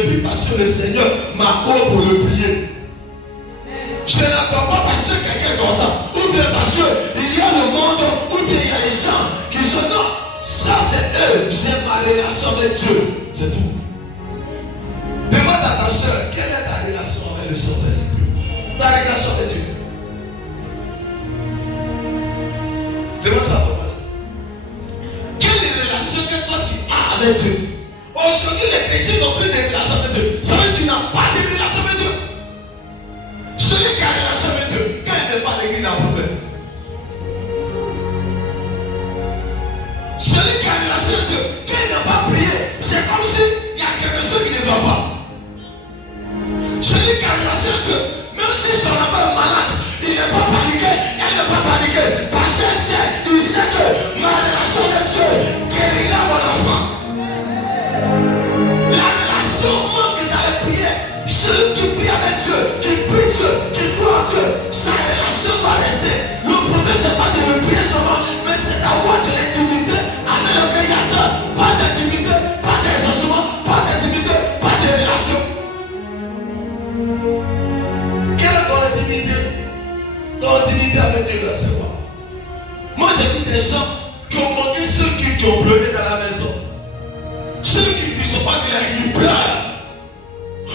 prie parce que le Seigneur m'a appelé pour le prier. Je n'attends pas parce que quelqu'un est content, ou bien parce qu'il y a le monde, ou bien il y a les gens qui sont non, ça c'est eux, j'ai ma relation avec Dieu, c'est tout. Demande à ta soeur, quelle est ta relation avec le Saint-Esprit? Ta relation avec Dieu. Demande ça à ton voisin. Quelle est la relation que toi tu as avec Dieu? Aujourd'hui les chrétiens n'ont plus de relation avec Dieu. Ça veut dire que tu n'as pas de relation avec Dieu. Celui qui a une relation avec Dieu, quand il n'est pas à l'église, il a un problème. Celui qui a une relation avec Dieu, quand il n'a pas prié, c'est comme s'il y a quelque chose qui ne va pas. Celui qui a une relation avec Dieu, même si son enfant est malade, il n'est pas paniqué, elle n'est pas paniquée. Parce qu'il sait que ma relation avec Dieu guérira mon enfant. La relation manque dans les prières. Celui qui prie avec Dieu, qui prie Dieu, qui croit en Dieu, sa relation doit rester. Le problème, c'est pas de le prier seulement, mais c'est d'avoir de l'intimité avec le Créateur. Pas d'intimité, pas d'exaucement, pas d'intimité, pas de relation. Quelle est ton intimité? Ton intimité avec Dieu, là, c'est quoi? Moi, j'ai vu des gens qui ont manqué ceux qui ont pleuré dans la maison. Ceux qui ne sont pas de l'église, ils pleurent.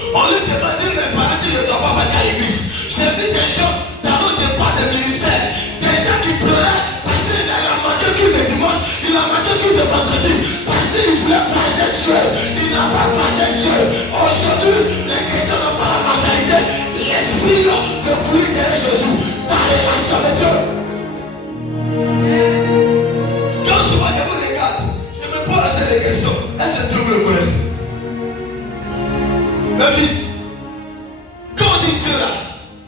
On lui demandait, mais par exemple, il ne doit pas partir à l'église. J'ai vu des gens dans le départ des ministères, des gens qui pleuraient parce qu'il a manqué que de dimanche, il a manqué que de vendredi, parce qu'il voulait croiser Dieu, il n'a pas croisé Dieu. Aujourd'hui, les chrétiens n'ont pas la mentalité, l'esprit de courir derrière Jésus, ta relation avec Dieu. Quand souvent je vous regarde, je me pose assez des questions. Est-ce que Dieu vous le connaissez? Mon fils, quand on dit Dieu là,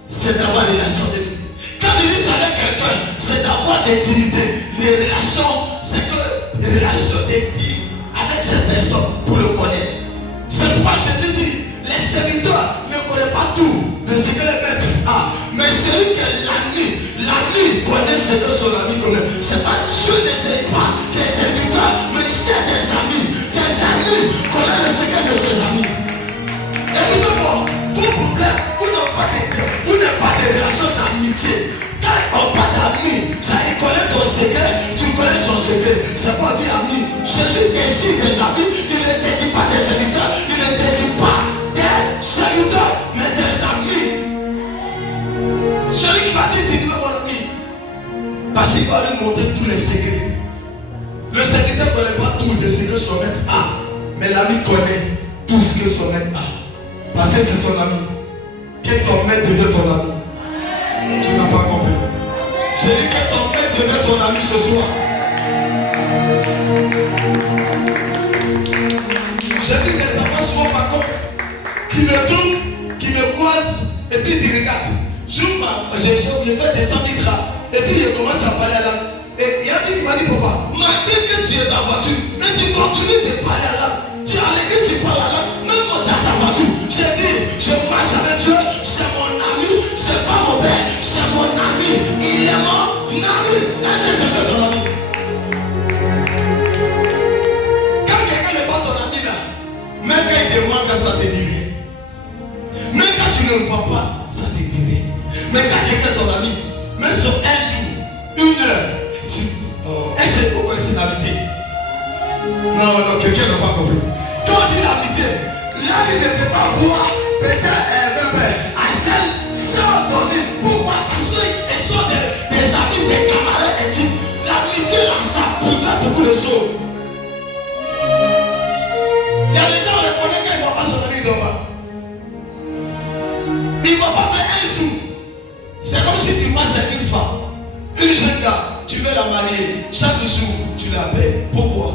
c'est d'avoir une relation de lui. Quand on dit Dieu avec quelqu'un, c'est d'avoir des dignités. Les relations, c'est que des relations intimes avec cette personne pour le connaître. C'est pourquoi Jésus dit, les serviteurs ne connaissent pas tout de ce que les maîtres a. Mais celui qui est l'ami connaît ce que son ami connaît. C'est pas Dieu ne sait pas les serviteurs, mais il sait des amis. Des amis connaissent le secret de ses amis. Écoutez-moi, vos problèmes, vous n'avez pas de relation d'amitié. Quand on parle d'amis, ça il connaît ton secret, tu connais son secret. C'est pas dire ami. Jésus désire des amis, il ne désire pas des serviteurs, il ne désire pas des serviteurs, mais des amis. Celui qui va dire, dis-moi mon ami, parce qu'il va lui montrer tous les secrets. Le serviteur ne connaît pas tout de ce que son maître a, mais l'ami connaît tout ce que son maître a. Parce que c'est son ami. Que ton maître devient ton ami. Tu n'as pas compris. J'ai dit que ton maître devient ton ami ce soir. J'ai dit des enfants souvent par contre qui me trouvent, qui me croisent, et puis ils regardent. Je fais des 100 000 gras. Et puis je commence à parler à l'âme. Et il y a qui m'a dit, papa, malgré que tu es dans la voiture, mais tu continues de parler à l'âme. Tu es à l'église, tu parles à l'âme, même dans ta voiture. J'ai dit, je marche avec Dieu, c'est mon ami, c'est pas mon père, c'est mon ami. Il est mon ami. Est-ce que c'est ton ami? Quand quelqu'un n'est pas ton ami là, même quand il te manque, ça te dirait. Même quand tu ne le vois pas, ça te dirait. Mais quand quelqu'un est ton ami, même sur un jour, une heure, est-ce que vous connaissez l'amitié? Non, quelqu'un n'a pas compris. Quand on dit l'amitié, là il ne peut pas voir peut-être à celle sans donner. Pourquoi? Parce qu'ils sont des amis, des camarades intimes. L'amitié là, ça prouve beaucoup de choses. Il y a des gens qui reconnaissent qu'ils ne voient pas son ami demain. Il ne va pas faire un jour. C'est comme si tu marches avec une femme, une jeune dame, tu veux la marier. Chaque jour, tu l'appelles. Pourquoi?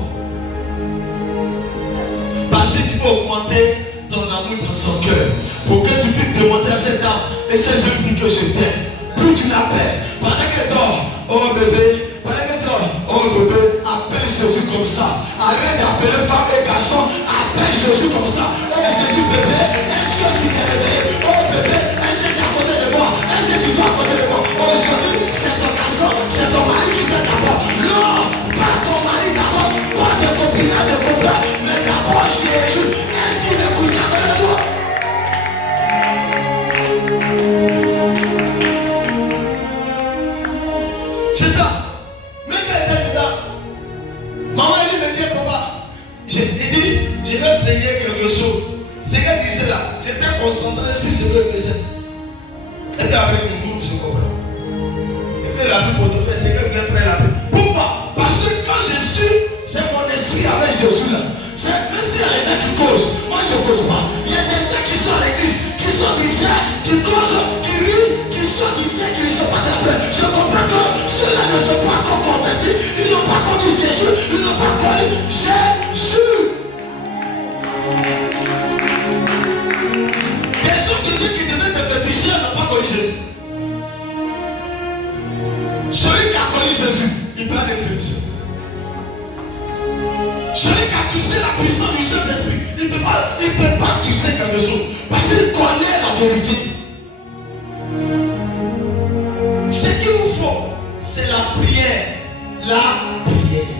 Parce que tu peux augmenter ton amour dans son cœur. Pour que tu puisses demander à cette dame et cette jeune fille que je t'aime. Plus tu l'appelles, pendant qu'elle dort, oh bébé, pendant qu'elle dort, oh bébé, appelle Jésus comme ça. Arrête d'appeler femme et garçon, appelle Jésus comme ça. Oh Jésus bébé, est-ce que tu t'es réveillé? Oh bébé, est-ce que tu es à côté de moi? Est-ce que tu dois à côté de moi? Aujourd'hui, c'est ton garçon, c'est ton mari qui t'aime d'abord. Non, pas ton mari d'abord, pas tes copines, tes copains, mais d'abord Jésus. Est-ce qu'il est couché avec vais payer quelque chose. C'est qu'elle disait là, j'étais concentré sur ce que je faisais. Et puis après, je comprends. Et puis la plus pour te faire, c'est qu'elle voulait prendre la paix. Pourquoi? Parce que quand je suis, c'est mon esprit avec Jésus là. Même s'il y a des gens qui causent, moi je ne cause pas. Il y a des gens qui sont à l'église, qui sont distraits, qui causent, qui rient, qui sont distraits, qui ne sont pas d'après. Je comprends que ceux-là ne sont pas encore convertis. Ils n'ont pas connu Jésus, ils n'ont pas connu Jésus. Des gens qui disent qu'ils devaient être féticheurs n'ont pas connu Jésus. Celui qui a connu Jésus, il peut être féticheur. Celui qui a touché la puissance du Saint-Esprit, il ne peut pas toucher quelque chose. Parce qu'il connaît la vérité. Ce qu'il vous faut, c'est la prière. La prière.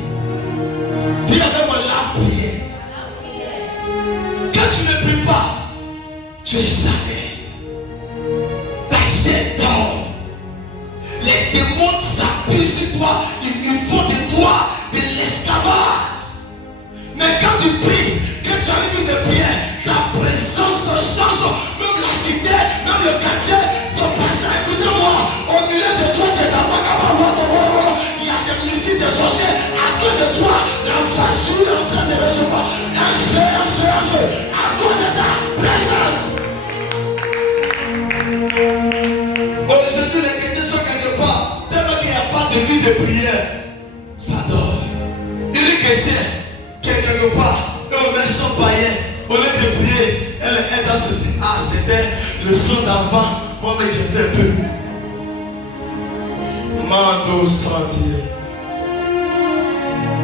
Dis avec moi la prière. Quand tu ne pries pas, tu es jamais. Ta chair dort. Les démons s'appuient sur toi. Ils font de toi de l'esclavage. Mais quand tu pries, quand tu arrives de prière, ta présence change. Même la cité, même le quartier, ton passé, écoutez-moi, au milieu de toi, tu es dans ta. Il y a des mystiques, des sorciers, à cause de toi, la fascine est en train de recevoir un feu, à cause de ta présence. Aujourd'hui, les chrétiens sont quelque part, tellement qu'il n'y a pas de vie de prière, ça dort. Il est chrétien. Quelque part, et on met son païen, au lieu de prier, elle est dans ceci. Ah, c'était le son d'avant, moi mais j'ai fait peu. Mando sentir.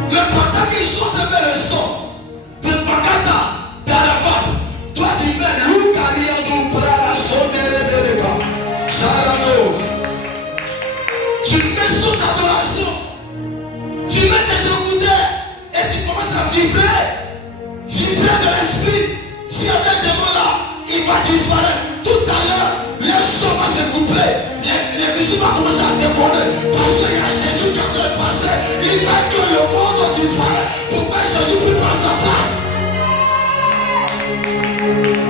Le pendant qu'ils sont de mettre le son, de Bagada, d'Arafat, toi tu mets l'Oukariando pour la sonnerie de l'écart. Charanos. Tu mets son adoration, tu mets tes écouteurs. Et tu commences à vibrer de l'esprit. S'il y avait un démon là, il va disparaître. Tout à l'heure, les sons vont se couper. Les musiques vont commencer à déconner. Parce qu'il y a Jésus qui est en train de passer. Il va que le monde disparaisse. Pourquoi Jésus ne prend sa place?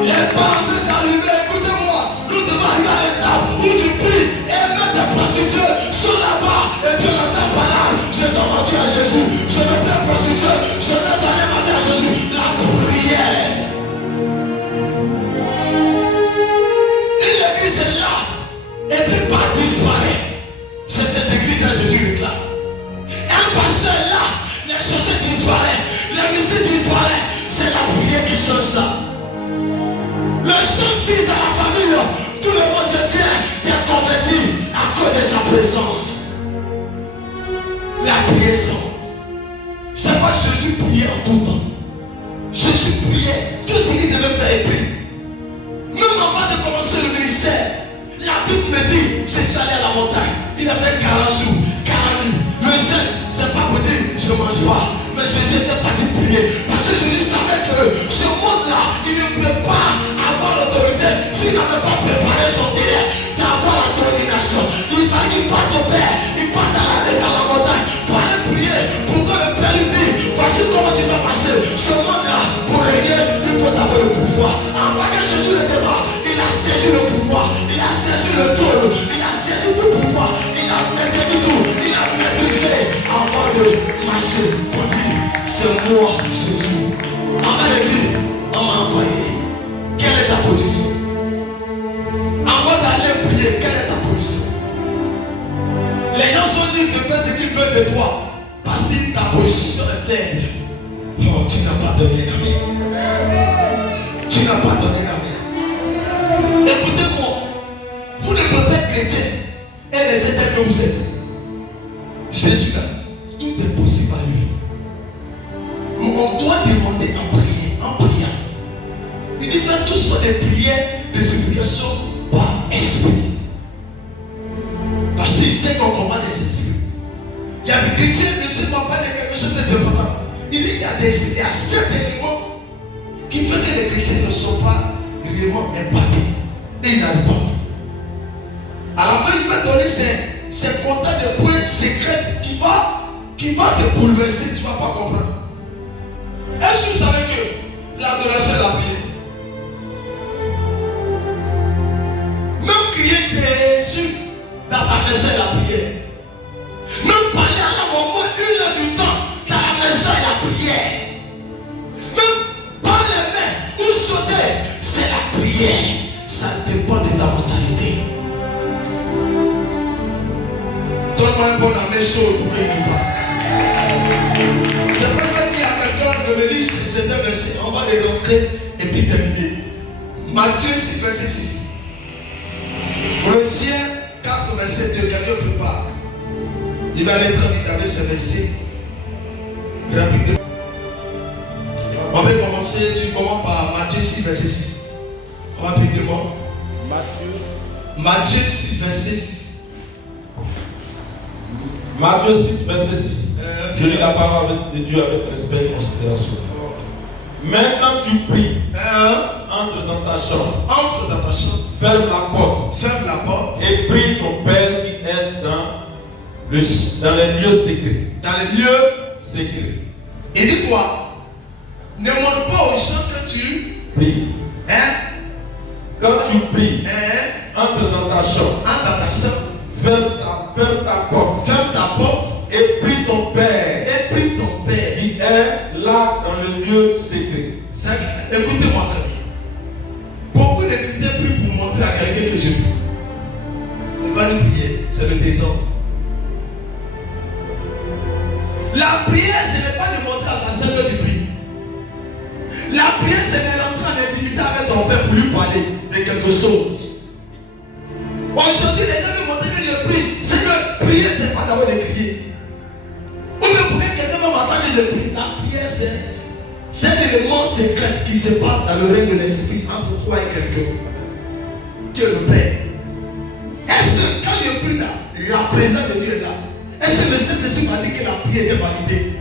Les barres d'arriver, écoutez-moi. Nous devons arriver à l'étape où tu pries et mettre des prostituées sur la barre. Et puis le temps par là, je donne ma vie à Jésus. Je ne veux plus prostituer. Je vais donner ma vie à Jésus. La prière. Une église est là. Et ne peut pas disparaître. C'est ces églises que Jésus réclame. Un pasteur est là. Les sorciers disparaissent. Les mystiques disparaissent. C'est la prière qui change ça. Le seul fils dans la famille, tout le monde devient des convertis à cause de sa présence. La prière change. C'est pas Jésus priait en tout temps. Jésus priait. Tout ce qu'il devait faire est prier. Même avant de commencer le ministère, la Bible me dit, Jésus allait à la montagne. Il avait 40 jours, 40 nuits. Le jeûne, c'est pas pour dire, je ne mange pas. Mais Jésus n'était pas dit prier. Parce que Jésus savait que ce monde-là, il ne pouvait pas avoir l'autorité s'il n'avait pas préparé son direct d'avoir la domination. Il fallait qu'il parte au Père, il parte dans la montagne pour aller prier, pour que le Père lui dise, voici comment tu dois passer. Ce monde-là, pour régner, il faut d'abord le pouvoir. Avant que Jésus le démarre, il a saisi le pouvoir, il a saisi le trône, il a saisi le pouvoir, il a maîtrisé tout, il a maîtrisé avant de marcher pour dire, c'est moi Jésus. Avant de dire, on m'a envoyé. Quelle est ta position? Avant d'aller prier, quelle est ta position? Les gens sont libres de faire ce qu'ils veulent de toi. Parce que ta position est faible. Oh, tu n'as pas donné d'amen. Tu n'as pas donné d'amen. Écoutez-moi. Vous ne pouvez pas être chrétien et les éternels que vous êtes. Jésus là, tout est possible à lui. On doit demander en priant. Il dit faire tout soit des prières, des supplications par esprit. Parce qu'il sait qu'on combat des esprits. Il y a des chrétiens qui ne se font pas de quelque chose de important. Il dit qu'il y a 7 éléments qui font que les chrétiens ne sont pas réellement épatés. Et ils n'arrivent pas. À la fin, il va donner ses contacts de points secrets qui va te bouleverser. Tu ne vas pas comprendre. Est-ce que vous savez que l'adoration et la prière. Même crier Jésus dans ta maison et la prière. Même parler à la maman 1 heure du temps dans la maison et la prière. Même parler les mains ou sauter, c'est la prière. Ça dépend de ta mentalité. Donne-moi un bon amen chaud pour qu'il n'y pas. C'est pas que dire à quelqu'un de me lire c'est un verset. On va les rentrer et puis terminer. Matthieu 6, verset 6. Colossiens 4, verset 2. Quelqu'un prépare. Il va aller très vite avec ce verset. Rapidement. On va commencer. Tu commences par Matthieu 6, verset 6. Rapidement. Matthieu 6, verset 6. Matthieu 6, verset 6. Je lis la parole de Dieu avec respect et considération. Maintenant tu pries. Entre dans ta chambre. Entre dans ta chambre. Ferme la porte. Ferme la porte. Et prie ton Père qui est dans les lieux secrets. Dans les lieux secrets. Il dit quoi? Ne montre pas aux gens que tu pries. Quand tu pries, entre dans ta chambre. Entre dans ta chambre. Ferme ta porte. Ferme ta porte. Et prie ton Père. Et prie ton Père. Qui est là dans le lieu secret. Écoutez-moi très bien. Beaucoup de chrétiens prient pour montrer à quelqu'un que je prie. Ce n'est pas une prière, c'est le désordre. La prière, ce n'est pas de montrer à ta sœur que tu pries. La prière, c'est de rentrer en intimité avec ton Père pour lui parler de quelque chose. Aujourd'hui, les gens veulent montrer que je prie. C'est que prier, ce n'est pas d'abord de crier. Ou bien pour que quelqu'un va m'entendre de prier. La prière, c'est un élément secret qui se passe dans le règne de l'esprit entre toi et quelqu'un. Dieu le Père. Est-ce que quand je prie là, la présence de Dieu est là? Est-ce que le Saint-Esprit m'a dit que la prière était validée?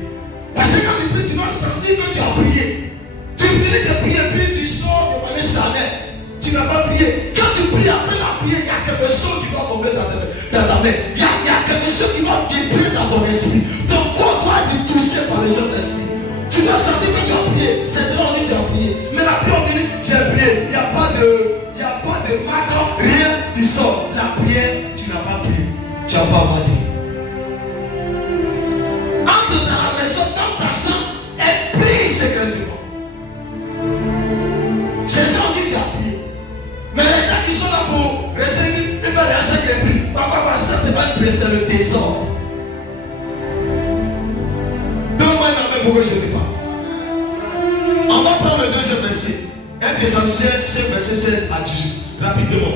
Parce que quand tu pries, tu dois sentir que tu as prié. Tu finis de prier, puis tu sors de manière charnelle. Tu n'as pas prié. Quand tu pries après la prière, il y a quelque chose qui va tomber dans ta main. Il y a quelque chose qui va vibrer dans ton esprit. Ton corps doit être touché par le Saint-Esprit. Tu dois sentir que tu as prié. C'est de là où tu as prié. Mais la prière, on dit, j'ai prié. Il n'y a pas de marque, rien qui sort. La prière, tu n'as pas prié. Tu n'as pas validé. Entre dans la maison, dans ta chambre, et prie secrètement. C'est ça on dit que tu as prié. Mais les gens qui sont là pour rester, ils veulent les gens qui prient. Papa, ça c'est pas une prière, c'est le désordre. Donne-moi un amen pour que je ne parle. On va prendre le deuxième verset. 1 Thessaloniciens 5, verset 16 à 18. Rapidement.